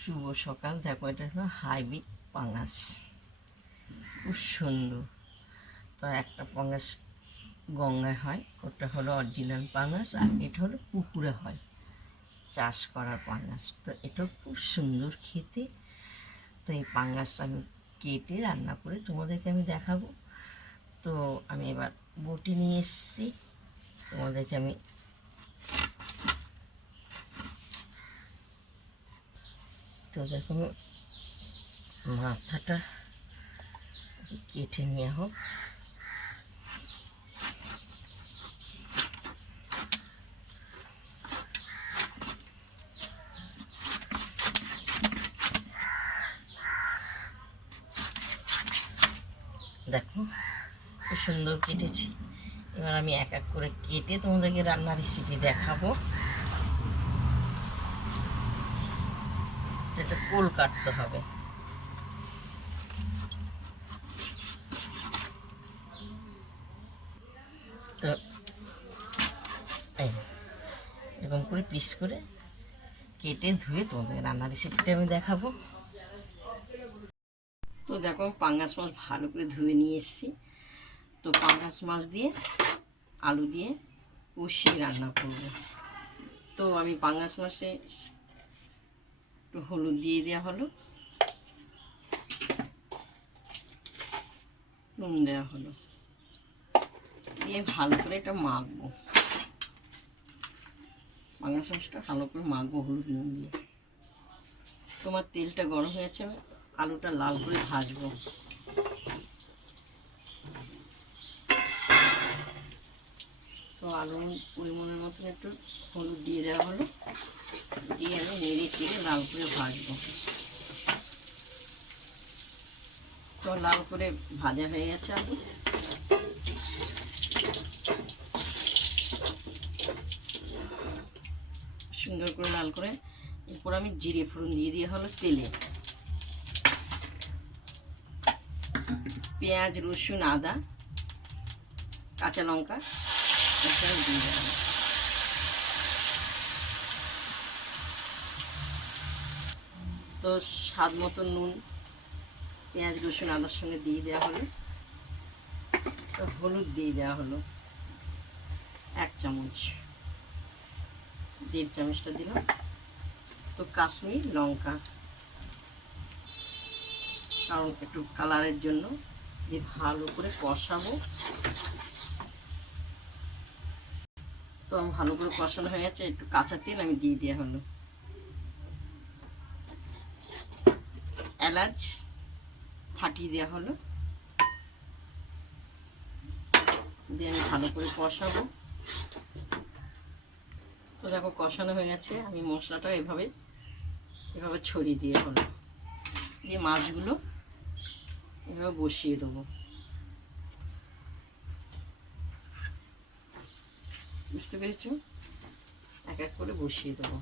শুভ সকাল। দেখো, এটা হলো হাইব্রিড পাঙাশ, খুব সুন্দর। তো একটা পাঙাশ গঙ্গায় হয়, ওটা হলো অরিজিনাল পাঙাশ, আর এটা হলো পুকুরে হয় চাষ করার পাঙাশ। তো এটাও খুব সুন্দর খেতে। তো এই পাঙাশ আমি কেটে রান্না করে তোমাদেরকে আমি দেখাবো। তো আমি এবার বটি নিয়ে এসেছি, তোমাদেরকে আমি তো দেখো মাথাটা কেটে নিয়ে হোক। দেখো খুব সুন্দর কেটেছি। এবার আমি এক এক করে কেটে তোমাদেরকে রান্নার রেসিপি দেখাবো। এটা কোল কাটতে হবে। তো এরকম করে পিস করে কেটে ধুয়ে তোমাদের রান্নার রেসিপিটা আমি দেখাবো। তো দেখো পাঙ্গাস মাছ ভালো করে ধুয়ে নিয়ে এসেছি। তো পাঙ্গাস মাছ দিয়ে আলু দিয়ে কষিয়ে রান্না করব। তো আমি পাঙ্গাস মাছে একটু হলুদ দিয়ে দেওয়া হলো, নুন দেওয়া হলো, দিয়ে ভালো করে এটা মাখবো। পাঙ্গাস মাছটা ভালো করে মাখবো হলুদ নুন দিয়ে। তোমার তেলটা গরম হয়েছে, আমি আলুটা লাল করে ভাজবো। তো আলু পরিমাণের মতন একটু হলুদ দিয়ে দেওয়া হলো, দিয়ে আমি নেড়ে চেড়ে লাল করে ভাজবো। তো লাল করে ভাজা হয়ে গেছে আলু। সুন্দর করে লাল করে এরপর আমি জিরে ফোড়ন দিয়ে দেওয়া হলো তেলে। পেঁয়াজ, রসুন, আদা, কাঁচা লঙ্কা দিয়ে দেওয়া হলো। তো স্বাদ মতো নুন পেঁয়াজ, রসুন, আদার সঙ্গে দিয়ে দেওয়া হলো। তো হলুদ দিয়ে দেওয়া হলো 1 চামচ, 1.5 চামচটা দিলাম। তো কাশ্মীর লঙ্কা, কারণ একটু কালারের জন্য, দিয়ে ভালো করে কষাবো। তো ভালো করে কষানো হয়ে গেছে, একটু কাঁচা তেল আমি দিয়ে দেওয়া হলো, এলাচ ফাটিয়ে দেওয়া হলো, দিয়ে আমি ভালো করে কষাবো। তো দেখো কষানো হয়ে গেছে, আমি মশলাটা এভাবে ছড়িয়ে দিয়ে হলো, দিয়ে মাছগুলো এভাবে বসিয়ে দেবো। বুঝতে পেরেছ? এক এক করে বসিয়ে দেবো।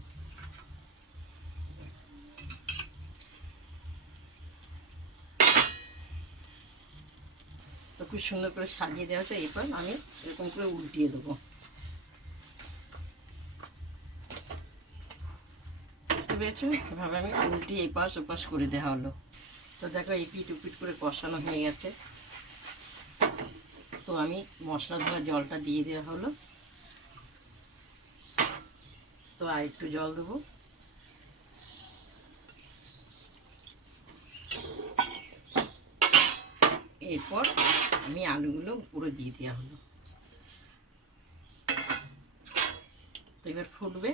তো খুব সুন্দর করে সাজিয়ে দেওয়া হচ্ছে। এরপর আমি এরকম করে উল্টিয়ে দেবো। বুঝতে পেরেছো? এভাবে আমি উল্টিয়ে এপাশ ওপাশ করে দেওয়া হলো। তো দেখো এই পিট উপিট করে কষানো হয়ে গেছে। তো আমি মশলা ধোয়া জলটা দিয়ে দেওয়া হলো। তো আর একটু জল দেবো। এরপর আমি আলুগুলো পুরো দিয়ে দেওয়া হলো। তো এবার ফুটবে।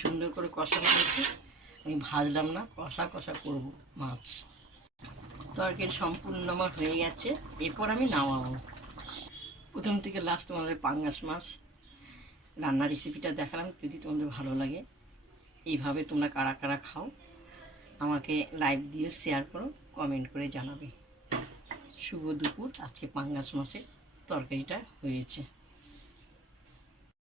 সুন্দর করে কষানো হয়েছে, আমি ভাজলাম না, কষা কষা করব মাছ। তরকারি সম্পূর্ণ আমার হয়ে গেছে। এরপর আমি নামাবো। প্রথম থেকে লাস্ট তোমাদের পাঙ্গাস মাছ রান্নার রেসিপিটা দেখালাম। যদি তোমাদের ভালো লাগে, এইভাবে তোমরা কারা কারা খাও আমাকে লাইক দিয়ে শেয়ার করো, কমেন্ট করে জানাবে। শুভ দুপুর। আজকে পাঙ্গাস মাছের তরকারিটা হয়েছে।